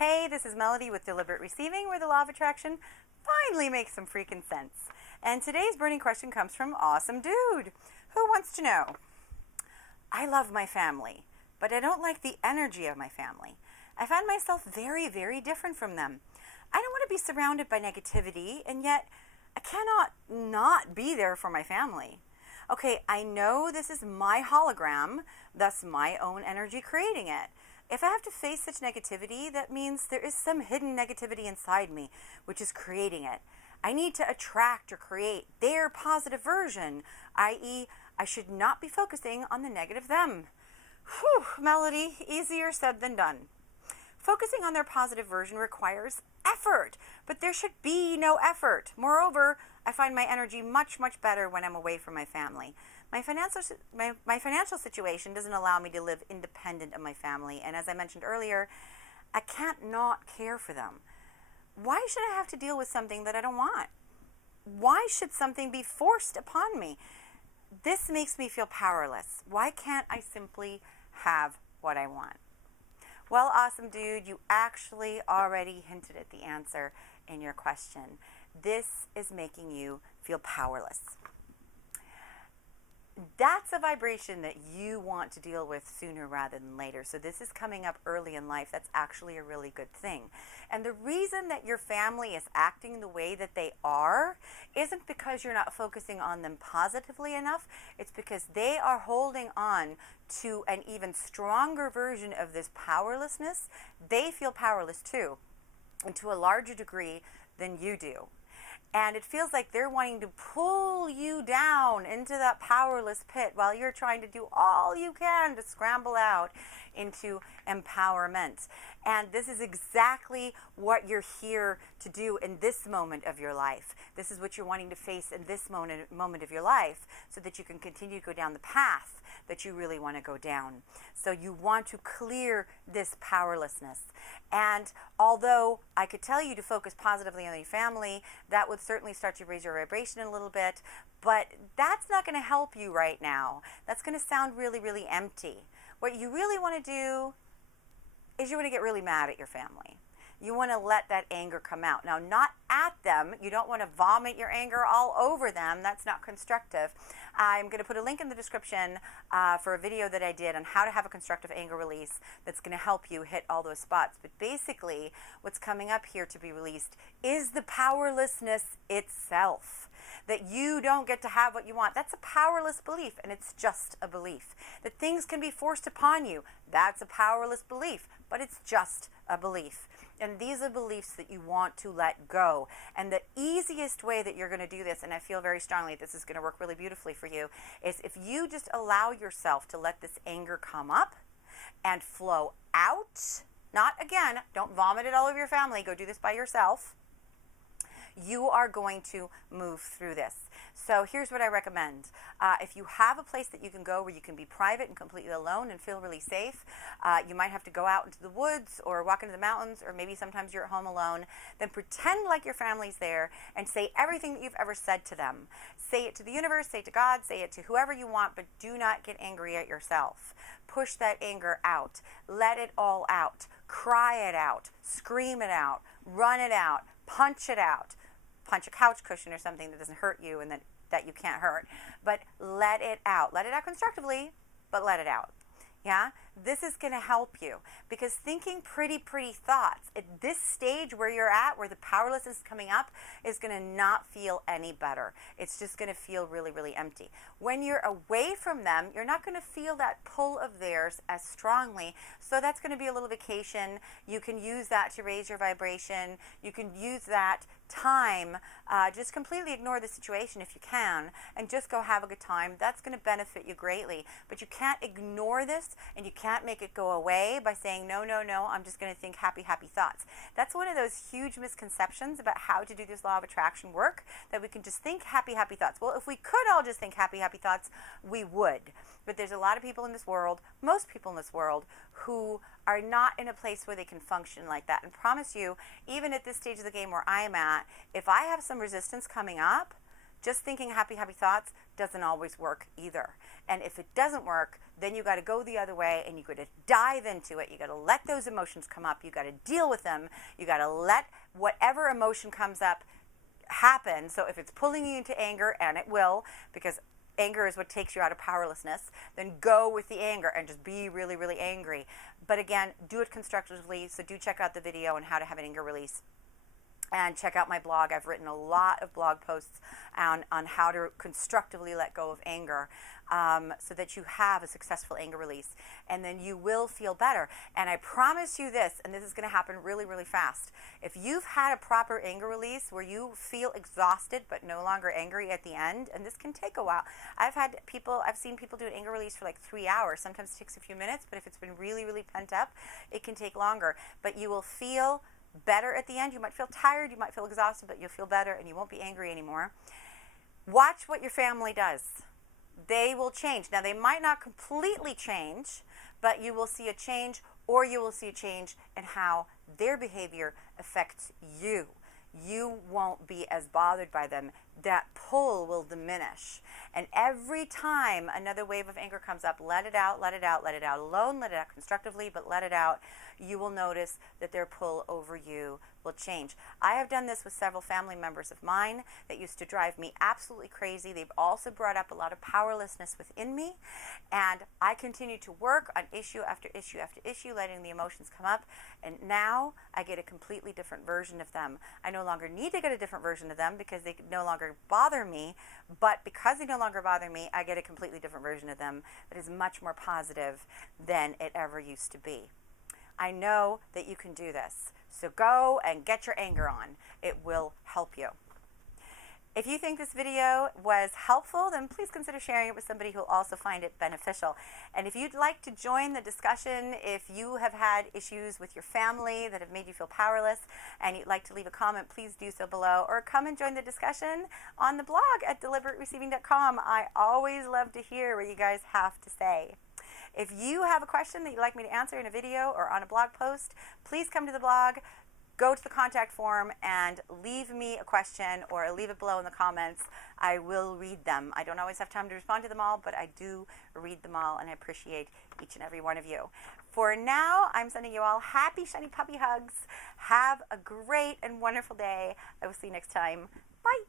Hey, this is Melody with Deliberate Receiving, where the law of attraction finally makes some freaking sense. And today's burning question comes from Awesome Dude, who wants to know, I love my family, but I don't like the energy of my family. I find myself very, very different from them. I don't want to be surrounded by negativity, and yet I cannot not be there for my family. Okay, I know this is my hologram, thus my own energy creating it. If I have to face such negativity, that means there is some hidden negativity inside me, which is creating it. I need to attract or create their positive version, i.e., I should not be focusing on the negative them. Whew, Melody, easier said than done. Focusing on their positive version requires effort, but there should be no effort. Moreover, I find my energy much, much better when I'm away from my family. My financial situation doesn't allow me to live independent of my family, and as I mentioned earlier, I can't not care for them. Why should I have to deal with something that I don't want? Why should something be forced upon me? This makes me feel powerless. Why can't I simply have what I want? Well, awesome dude, you actually already hinted at the answer in your question. This is making you feel powerless. That's a vibration that you want to deal with sooner rather than later. So this is coming up early in life. That's actually a really good thing. And the reason that your family is acting the way that they are isn't because you're not focusing on them positively enough. It's because they are holding on to an even stronger version of this powerlessness. They feel powerless too, and to a larger degree than you do. And it feels like they're wanting to pull you down into that powerless pit while you're trying to do all you can to scramble out into empowerment. And this is exactly what you're here to do in this moment of your life. This is what you're wanting to face in this moment of your life so that you can continue to go down the path that you really want to go down. So you want to clear this powerlessness. And although I could tell you to focus positively on your family, that would certainly start to raise your vibration a little bit, but that's not going to help you right now. That's going to sound really, really empty. What you really want to do is you want to get really mad at your family. You want to let that anger come out. Now, not at them. You don't want to vomit your anger all over them. That's not constructive. I'm going to put a link in the description for a video that I did on how to have a constructive anger release that's going to help you hit all those spots. But basically, what's coming up here to be released is the powerlessness itself. That you don't get to have what you want. That's a powerless belief, and it's just a belief. That things can be forced upon you. That's a powerless belief, but it's just a belief. And these are beliefs that you want to let go. And the easiest way that you're going to do this, and I feel very strongly this is going to work really beautifully for you, is if you just allow yourself to let this anger come up and flow out. Not again, don't vomit it all over your family. Go do this by yourself. You are going to move through this. So here's what I recommend. If you have a place that you can go where you can be private and completely alone and feel really safe, you might have to go out into the woods or walk into the mountains, or maybe sometimes you're at home alone. Then pretend like your family's there and say everything that you've ever said to them. Say it to the universe, say it to God, say it to whoever you want, but do not get angry at yourself. Push that anger out. Let it all out. Cry it out. Scream it out. Run it out. Punch it out. Punch a couch cushion or something that doesn't hurt you and that you can't hurt. But let it out. Let it out constructively, but let it out. Yeah? This is going to help you, because thinking pretty thoughts at this stage where you're at, where the powerlessness is coming up, is going to not feel any better. It's just going to feel really, really empty. When you're away from them, you're not going to feel that pull of theirs as strongly. So that's going to be a little vacation. You can use that to raise your vibration. You can use that time, just completely ignore the situation if you can, and just go have a good time. That's going to benefit you greatly. But you can't ignore this, and you can't make it go away by saying, no, I'm just going to think happy thoughts. That's one of those huge misconceptions about how to do this law of attraction work, that we can just think happy thoughts. Well, if we could all just think happy thoughts, we would. But there's a lot of people in this world, most people in this world, who are not in a place where they can function like that. And promise you, even at this stage of the game where I am at, if I have some resistance coming up, just thinking happy thoughts doesn't always work either. And if it doesn't work, then you got to go the other way and you got to dive into it. You got to let those emotions come up. You got to deal with them. You got to let whatever emotion comes up happen. So if it's pulling you into anger, and it will, because anger is what takes you out of powerlessness, then go with the anger and just be really, really angry. But again, do it constructively. So do check out the video on how to have an anger release. And check out my blog. I've written a lot of blog posts on how to constructively let go of anger, so that you have a successful anger release. And then you will feel better. And I promise you this, and this is going to happen really, really fast. If you've had a proper anger release where you feel exhausted but no longer angry at the end, and this can take a while. I've seen people do an anger release for like 3 hours. Sometimes it takes a few minutes, but if it's been really, really pent up, it can take longer. But you will feel better at the end. You might feel tired, you might feel exhausted, but you'll feel better and you won't be angry anymore. Watch what your family does. They will change. Now, they might not completely change, but you will see a change, or you will see a change in how their behavior affects you. You won't be as bothered by them. That pull will diminish. And every time another wave of anger comes up, let it out, let it out, let it out alone, let it out constructively, but let it out. You will notice that their pull over you will change. I have done this with several family members of mine that used to drive me absolutely crazy. They've also brought up a lot of powerlessness within me, and I continue to work on issue after issue after issue, letting the emotions come up, and now I get a completely different version of them. I no longer need to get a different version of them because they no longer bother me, but because they no longer bother me, I get a completely different version of them that is much more positive than it ever used to be. I know that you can do this. So go and get your anger on. It will help you. If you think this video was helpful, then please consider sharing it with somebody who will also find it beneficial. And if you'd like to join the discussion, if you have had issues with your family that have made you feel powerless and you'd like to leave a comment, please do so below, or come and join the discussion on the blog at deliberatereceiving.com. I always love to hear what you guys have to say. If you have a question that you'd like me to answer in a video or on a blog post, please come to the blog, go to the contact form, and leave me a question or leave it below in the comments. I will read them. I don't always have time to respond to them all, but I do read them all, and I appreciate each and every one of you. For now, I'm sending you all happy, shiny puppy hugs. Have a great and wonderful day. I will see you next time. Bye.